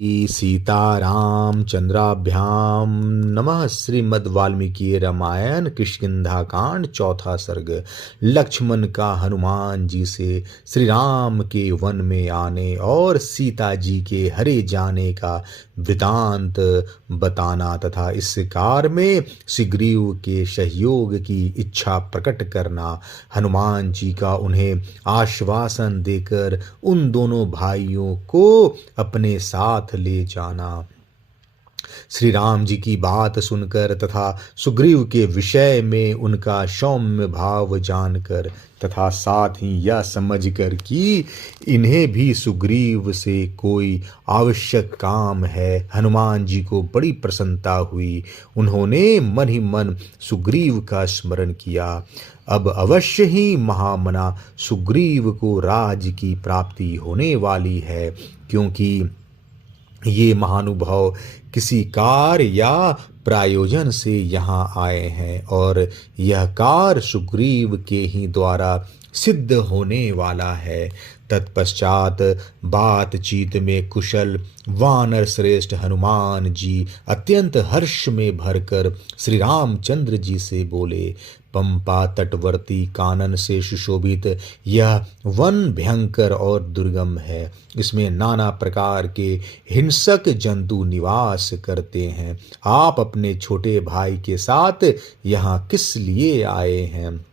सीतारामचंद्राभ्याम नमः। श्रीमद् वाल्मीकि रामायण किष्किंधा कांड चौथा सर्ग। लक्ष्मण का हनुमान जी से श्री राम के वन में आने और सीता जी के हरे जाने का वृतांत बताना तथा इस कार में सुग्रीव के सहयोग की इच्छा प्रकट करना। हनुमान जी का उन्हें आश्वासन देकर उन दोनों भाइयों को अपने साथ ले जाना। श्री राम जी की बात सुनकर तथा सुग्रीव के विषय में उनका सौम्य भाव जानकर तथा साथ ही यह समझकर कि इन्हें भी सुग्रीव से कोई आवश्यक काम है, हनुमान जी को बड़ी प्रसन्नता हुई। उन्होंने मन ही मन सुग्रीव का स्मरण किया। अब अवश्य ही महामना सुग्रीव को राज की प्राप्ति होने वाली है, क्योंकि ये महानुभाव किसी कार्य या प्रायोजन से यहाँ आए हैं और यह कार्य सुग्रीव के ही द्वारा सिद्ध होने वाला है। तत्पश्चात बातचीत में कुशल वानर श्रेष्ठ हनुमान जी अत्यंत हर्ष में भरकर श्री रामचंद्र जी से बोले, पंपा तटवर्ती कानन से सुशोभित यह वन भयंकर और दुर्गम है। इसमें नाना प्रकार के हिंसक जंतु निवास करते हैं। आप अपने छोटे भाई के साथ यहाँ किस लिए आए हैं?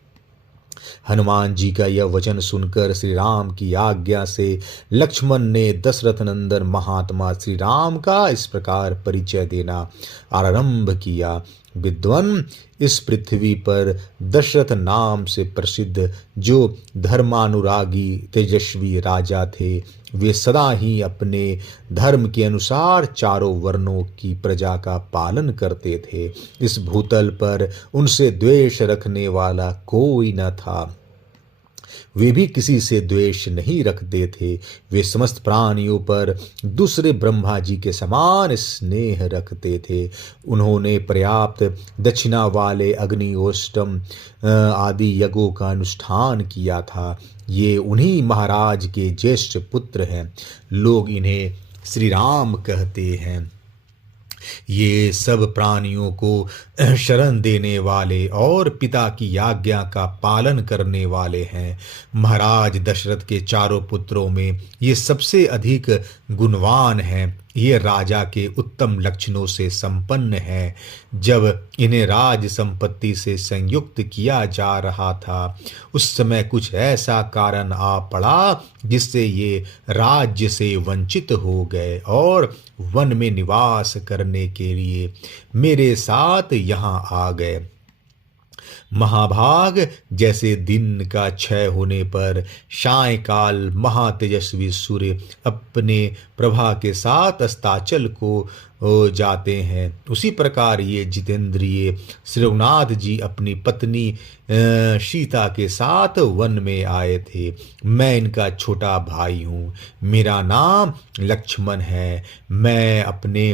हनुमान जी का यह वचन सुनकर श्री राम की आज्ञा से लक्ष्मण ने दशरथ नंदन महात्मा श्री राम का इस प्रकार परिचय देना आरंभ किया। विद्वान इस पृथ्वी पर दशरथ नाम से प्रसिद्ध जो धर्मानुरागी तेजस्वी राजा थे, वे सदा ही अपने धर्म के अनुसार चारों वर्णों की प्रजा का पालन करते थे। इस भूतल पर उनसे द्वेष रखने वाला कोई न था। वे भी किसी से द्वेष नहीं रखते थे। वे समस्त प्राणियों पर दूसरे ब्रह्मा जी के समान स्नेह रखते थे। उन्होंने पर्याप्त दक्षिणा वाले अग्निहोत्रम आदि यज्ञों का अनुष्ठान किया था। ये उन्हीं महाराज के ज्येष्ठ पुत्र हैं। लोग इन्हें श्री राम कहते हैं। ये सब प्राणियों को शरण देने वाले और पिता की आज्ञा का पालन करने वाले हैं। महाराज दशरथ के चारों पुत्रों में ये सबसे अधिक गुणवान हैं। ये राजा के उत्तम लक्षणों से संपन्न हैं। जब इन्हें राज संपत्ति से संयुक्त किया जा रहा था, उस समय कुछ ऐसा कारण आ पड़ा जिससे ये राज्य से वंचित हो गए और वन में निवास करने के लिए मेरे साथ यहाँ आ गए। महाभाग जैसे दिन का क्षय होने पर सायंकाल महातेजस्वी सूर्य अपने प्रभा के साथ अस्ताचल को जाते हैं, उसी प्रकार ये जितेंद्रिय श्री रघुनाथ जी अपनी पत्नी सीता के साथ वन में आए थे। मैं इनका छोटा भाई हूँ। मेरा नाम लक्ष्मण है। मैं अपने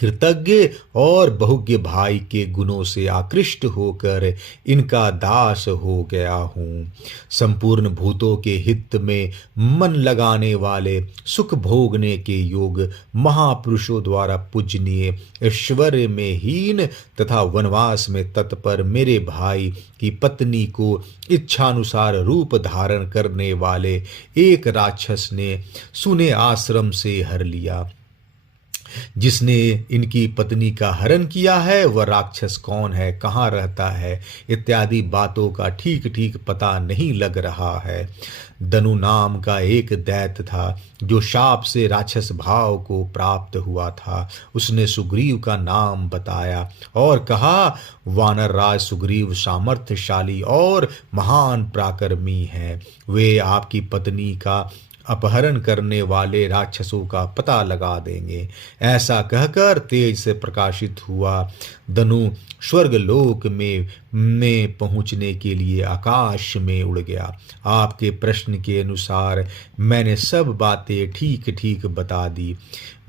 कृतज्ञ और बहुज्ञ भाई के गुणों से आकृष्ट होकर इनका दास हो गया हूँ। संपूर्ण भूतों के हित में मन लगाने वाले, सुख भोगने के योग महापुरुषों द्वारा पूजनीय, ऐश्वर्य में हीन तथा वनवास में तत्पर मेरे भाई की पत्नी को इच्छानुसार रूप धारण करने वाले एक राक्षस ने सुने आश्रम से हर लिया। जिसने इनकी पत्नी का हरण किया है वह राक्षस कौन है, कहाँ रहता है, इत्यादि बातों का ठीक ठीक पता नहीं लग रहा है। दनु नाम का एक दैत्य था जो शाप से राक्षस भाव को प्राप्त हुआ था। उसने सुग्रीव का नाम बताया और कहा, वानर राज सुग्रीव सामर्थ्यशाली और महान पराक्रमी हैं। वे आपकी पत्नी का अपहरण करने वाले राक्षसों का पता लगा देंगे। ऐसा कहकर तेज से प्रकाशित हुआ धनु स्वर्गलोक में पहुंचने के लिए आकाश में उड़ गया। आपके प्रश्न के अनुसार मैंने सब बातें ठीक ठीक बता दी।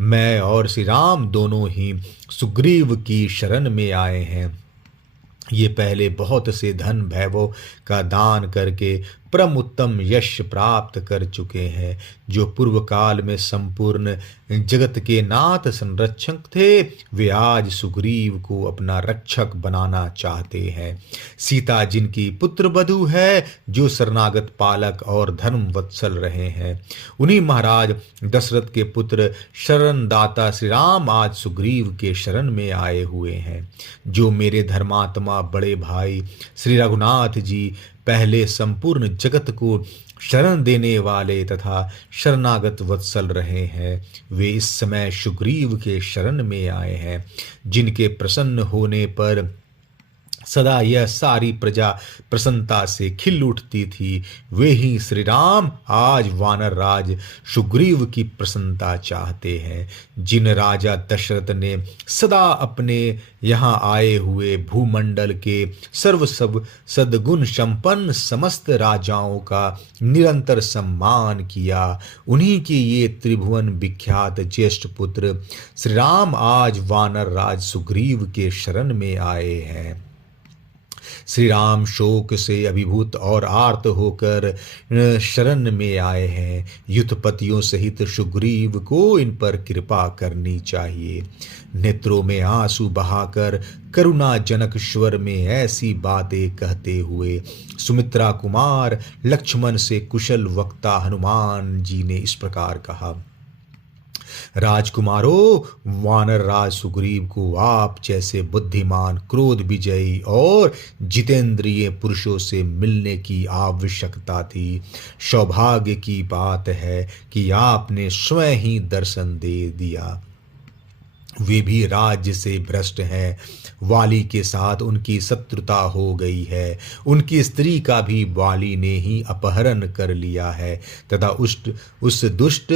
मैं और श्री राम दोनों ही सुग्रीव की शरण में आए हैं। ये पहले बहुत से धन भैभव का दान करके परम उत्तम यश प्राप्त कर चुके हैं, जो पूर्व काल में संपूर्ण जगत के नाथ संरक्षक थे, वे आज सुग्रीव को अपना रक्षक बनाना चाहते हैं। सीता जिनकी पुत्र वधू है, जो शरणागत पालक और धर्म वत्सल रहे हैं, उन्हीं महाराज दशरथ के पुत्र शरणदाता श्री राम आज सुग्रीव के शरण में आए हुए हैं। जो मेरे धर्मात्मा बड़े भाई श्री रघुनाथ जी पहले संपूर्ण जगत को शरण देने वाले तथा शरणागत वत्सल रहे हैं, वे इस समय सुग्रीव के शरण में आए हैं। जिनके प्रसन्न होने पर सदा यह सारी प्रजा प्रसन्नता से खिल उठती थी, वे ही श्री राम आज वानर राज सुग्रीव की प्रसन्नता चाहते हैं। जिन राजा दशरथ ने सदा अपने यहाँ आए हुए भूमंडल के सर्व सब सद्गुण संपन्न समस्त राजाओं का निरंतर सम्मान किया, उन्हीं के ये त्रिभुवन विख्यात ज्येष्ठ पुत्र श्री राम आज वानर राज सुग्रीव के शरण में आए हैं। श्री राम शोक से अभिभूत और आर्त होकर शरण में आए हैं। युद्धपतियों सहित सुग्रीव को इन पर कृपा करनी चाहिए। नेत्रों में आंसू बहाकर करुणाजनक स्वर में ऐसी बातें कहते हुए सुमित्रा कुमार लक्ष्मण से कुशल वक्ता हनुमान जी ने इस प्रकार कहा। राजकुमारों, वानर राज सुग्रीव को आप जैसे बुद्धिमान, क्रोध विजयी और जितेंद्रिय पुरुषों से मिलने की आवश्यकता थी। सौभाग्य की बात है कि आपने स्वयं ही दर्शन दे दिया। वे भी राज्य से भ्रष्ट हैं। वाली के साथ उनकी शत्रुता हो गई है। उनकी स्त्री का भी वाली ने ही अपहरण कर लिया है तथा उस दुष्ट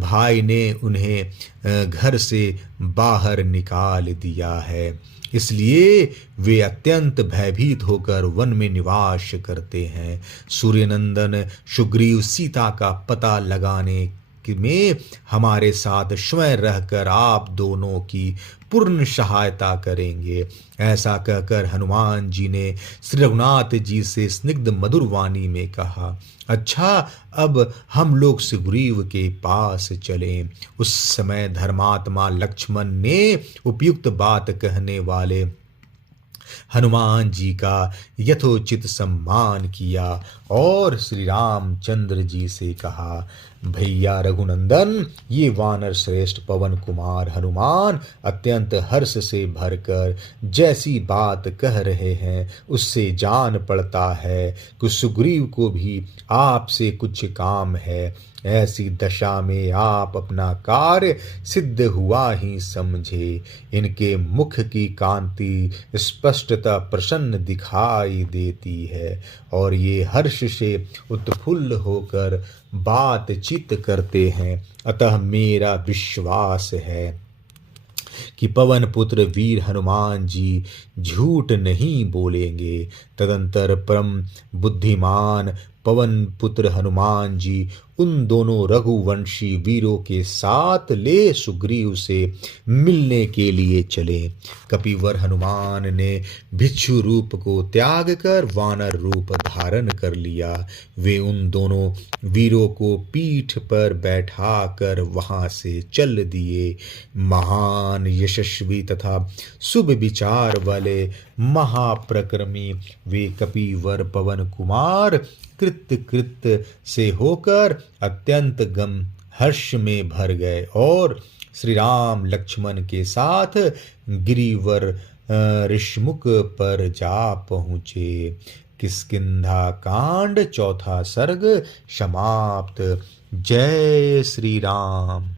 भाई ने उन्हें घर से बाहर निकाल दिया है। इसलिए वे अत्यंत भयभीत होकर वन में निवास करते हैं। सूर्यनंदन सुग्रीव सीता का पता लगाने में हमारे साथ स्वयं रहकर आप दोनों की पूर्ण सहायता करेंगे। ऐसा कहकर हनुमान जी ने श्री रघुनाथ जी से स्निग्ध मधुर वाणी में कहा, अच्छा, अब हम लोग सुग्रीव के पास चलें। उस समय धर्मात्मा लक्ष्मण ने उपयुक्त बात कहने वाले हनुमान जी का यथोचित सम्मान किया और श्री रामचंद्र जी से कहा, भैया रघुनंदन, ये वानर श्रेष्ठ पवन कुमार हनुमान अत्यंत हर्ष से भरकर जैसी बात कह रहे हैं, उससे जान पड़ता है कि सुग्रीव को भी आपसे कुछ काम है। ऐसी दशा में आप अपना कार्य सिद्ध हुआ ही समझे। इनके मुख की कांति स्पष्टता प्रसन्न दिखाई देती है और ये हर्ष से उत्फुल्ल होकर बातचीत करते हैं। अतः मेरा विश्वास है कि पवन पुत्र वीर हनुमान जी झूठ नहीं बोलेंगे। तदंतर परम बुद्धिमान पवन पुत्र हनुमान जी उन दोनों रघुवंशी वीरों के साथ ले सुग्रीव से मिलने के लिए चले। कपिवर हनुमान ने भिक्षु रूप को त्याग कर वानर रूप धारण कर लिया। वे उन दोनों वीरों को पीठ पर बैठा कर वहां से चल दिए। महान यशस्वी तथा शुभ विचार वाले महाप्रक्रमी वे कपिवर पवन कुमार कृत्य से होकर अत्यंत गम हर्ष में भर गए और श्री राम लक्ष्मण के साथ गिरिवर ऋषमुख पर जा पहुँचे। किष्किंधा कांड चौथा सर्ग समाप्त। जय श्री राम।